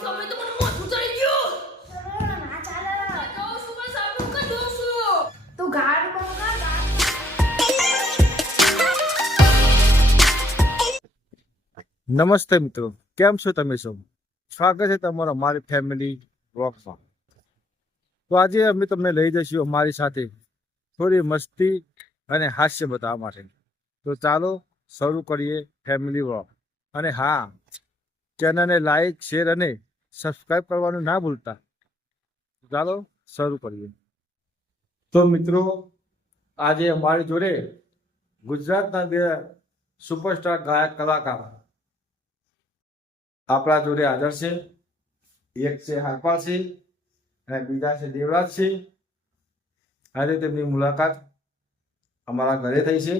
તમે તો મને મોઢું ચડી ગયું. ના ચાલે. જોઉં છું પણ સાબુ કા જોઉં છું. તું ગાડ બોંગા ગાડ. નમસ્તે મિત્રો, કેમ છો તમે સૌ? સ્વાગત છે તમારો અમારી ફેમિલી વ્લોગમાં. તો આજે અમે તમને લઈ જઈશું અમારી સાથે થોડી મસ્તી અને હાસ્ય બતાવવા માટે. તો ચાલો શરૂ કરીએ ફેમિલી વ્લોગ. અને હા, ચેનલને લાઈક, શેર અને સબસ્ક્રાઈબ કરવાનું ના ભૂલતા. ચાલો શરૂ કરીએ. તો મિત્રો, આજે અમારી જોડે ગુજરાતના બે સુપરસ્ટાર ગાયક કલાકાર આપણા જોડે હાજર છે. એક છે હરપાલસિંહ અને બીજા છે દેવરાજસિંહ. આજે તેમની મુલાકાત અમારા ઘરે થઈ છે.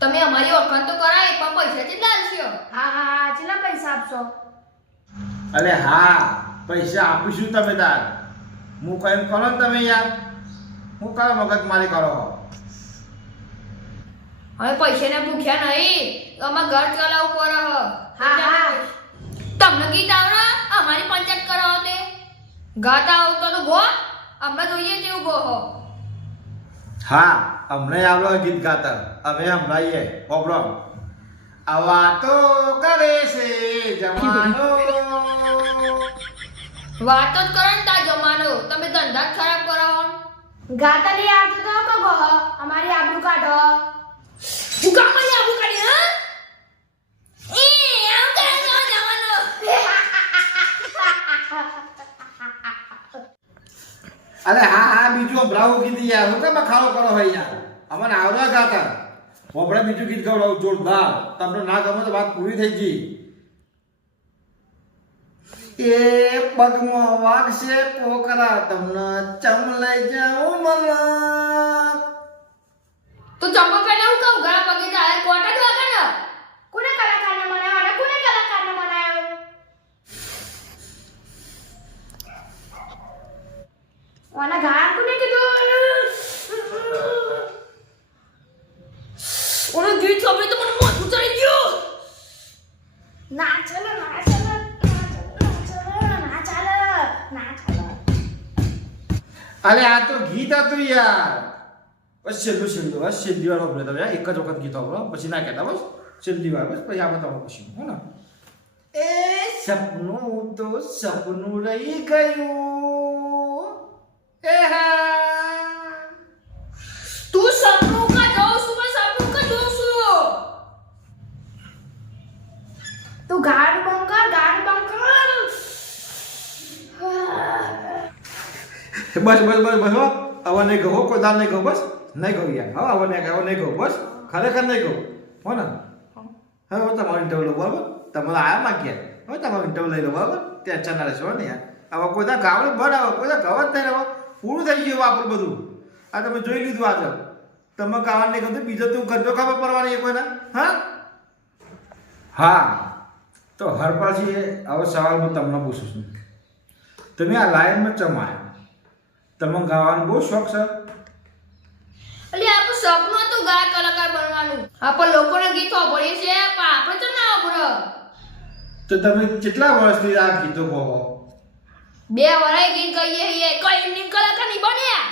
તમે અમારી ઓળખાણ તો કરાય પણ પૈસા કેટલા આલશો? હા કેટલા પૈસા આપશો? અરે હા, પૈસા આપીશું. તમે તાર હું કઈ કરો ને તમે યાર, હું કરો મગજ મારી કરો. હવે પૈસાને ભૂખ્યા નહીં, અમાર ઘર ચલાવવું પડે. હા. તમને ગીત આવડે? અમારી પંચાયત કરાવો તે ગાતા આવતો તો ગો, અમે જોઈએ તેવું ગો હો. હા, અમને આવડે ગીત ગાતા, અમે સંભળાઈએ. ઓબરો આ વાતો કરે છે જમાનો. વાતો જ કરો ને તા જમાનો, તમે ધંધા જ ખરાબ કરાવો. ગાતા નહીં આવતું તો કહો, અમારી આબરૂ કાઢો. હું કામ નહીં આવું કાઢી હા? એ આમ કરે તો જવાનો. અરે હા, બીજું સંભળાવું ગીત યાર. હું કેમ ખાડો કરો હોય યાર? અમને આવડે ગાતા. આપણે બીજું ગીત ગવડાવું જોરદાર. તમને ના ગમે તો વાત પૂરી થઈ ગઈ. એ પગમાં વાગશે કોકરા, તમને ચમ લઈ જાઉં મલક. તો ચંપો પહેલા હું કહું ઘણા પગે જાય કોટા જ વાગે ને. કોને કલાકારને મનાવ્યો અને કોને કલાકારને મનાવ્યો? ઓના ગાયક કોને કીધું? ઓનો ગીત સાંભળી તો મને મોઢું ચડી ગયું. ના ચાલે, ના ચાલે, ના ચાલે, ના ચાલે. અરે આ તો ગીત હતું યાર. બસ છેલ્લી વાર સાંભળો તમે. એક જ વખત ગીત સાંભળો, પછી ના કહેતા. બસ છેલ્લી વાર, બસ પછી આપણે તમે પછી હો ને. એ સપનું તો સપનું રહી ગયું. એ હા, તું સપનું કા જોઉં છું પણ સપનું કા જોઉં છું. તું ગાડ બોંગા ગાડ બોંગા. બસ હો. હવે નહીં કહો, કોઈ દાન નહીં કહો. બસ નહીં કહું યાર. હવે નહીં કહું. બસ ખરેખર નહીં કહું હો ને. હવે તમારો ઇન્ટરવ્યુ લો બરાબર. તમારે આયા માગ્યા. હવે તમારો ઇન્ટરવ્યુ લઈ લો બરાબર. ત્યાં ચેનલ છે ને યાર. હવે કોઈ દા ગાવડે ભરાવો, કોઈ દા ગવત નહીં રહો. પૂરું થઈ ગયું આપણું બધું. આ તમે જોઈ લીધું આજે. તમે ગાવા નહીં ગમતું, બીજો તું કરજો ખબર પડવાની કોઈના. હા, તો હરપાલસિંહ હવે સવાલ હું તમને પૂછું છું. તમે આ લાઈનમાં ચમાયા, તમને ગાવાનો બહુ શોખ છે? એટલે આપણું સપનું હતું ગાયક કલાકાર બનવાનું. આપણે લોકોના ગીતો સાંભળીએ છીએ પણ આપણે તો ના સાંભળો. તો તમે કેટલા વર્ષથી આ ગીતો કહો? 2 વરાય ગીત કહીએ છીએ, કોઈ એમની કલાકાર નહીં બન્યા.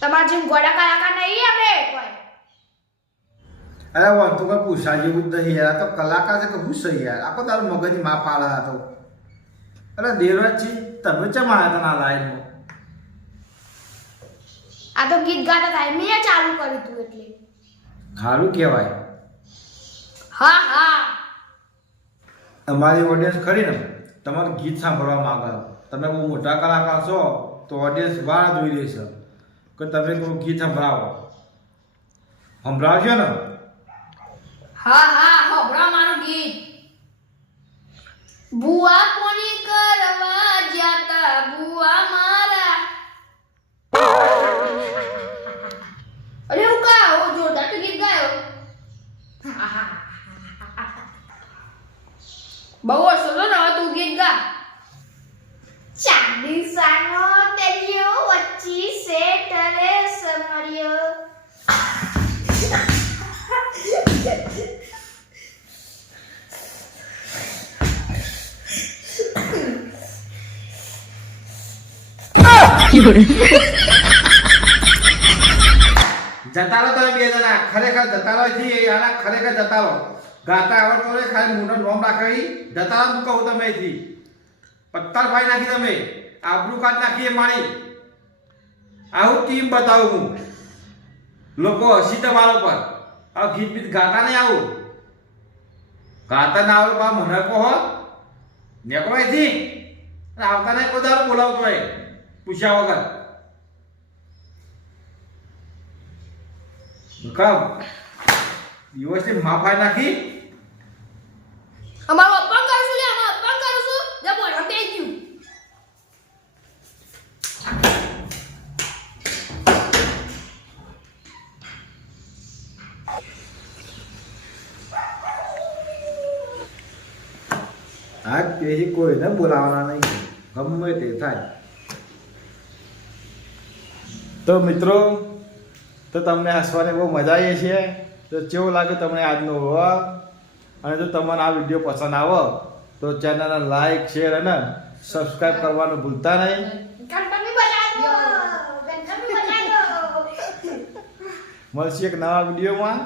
તમારા જેમ ગોડા કલાકાર નહીં આપણે કોઈ. અરે વાહ, તો કઈ પૂછા જેવું જ નહીં યાર. આ તો કલાકાર છે કે હું છે યાર? આખો તારો મગજ માં ફાળા હતો. અરે દેવરાજજી, તમે ચમ આવ્યા હતા આ લાઈનમાં? આ તો ગીત ગાતા થાય, મેં ચાલુ કર્યું તું એટલે. સારું કહેવાય. હા. અમારી ઓડિયન્સ ખરી ને, તમારું ગીત સાંભળવા માંગે. તમે બહુ મોટા કલાકાર છો તો ઓડિયન્સ વાહ જોઈ રહી છે કે તમે કોઈ ગીત સંભળાવો. સંભળાવશો ને? હા સાંભળો મારું ગીત. બુઆ કોની કરવા જાતા બુઆ મારા. અરે હું ગાયો જોરદાર તો ગીત ગાયો. બહુ વર્ષો તો હવે તું ગીત ગા. ચાંદી સાનો દરિયો વચ્ચી સે ટરે સમર્યો. જતા રહો તમે બે જણા ખરેખર જતા રહો જી આના ખરેખર જતા રહો ગાતા આવડતો હોય ખાલી મોટો નોમ રાખી જતા રહો કહું તમે અહીંથી પત્તર ભાઈ નાખી તમે આબરૂ કાઢ નાખીએ મારી આવું ટીમ બતાવું હું લોકો હસી તમારો પર આ ગીત બીત ગાતા નહીં આવું ગાતા ના આવડે પા મને કહો નેકો અહીંથી આવતા નહીં કોઈ દારૂ બોલાવતો હોય પૂછ્યા વગર કામ દિવસની માફાઈ નાખી અમારું અપમાન કરું છું લે અમારું અપમાન કરું છું જે બોલવા બે ગયું આજ પેહી કોઈને બોલાવવાના નહીં ગમે તે થાય તો મિત્રો તો તમને હસવાની બહુ મજા આવી છે તો કેવું લાગે તમને આજનો વ્લોગ અને જો તમને આ વિડીયો પસંદ આવે તો ચેનલને લાઈક શેર અને સબસ્ક્રાઇબ કરવાનું ભૂલતા નહીં ગણપતિ બજાવો ગણપતિ બજાવો મળશે એક નવા વિડીયોમાં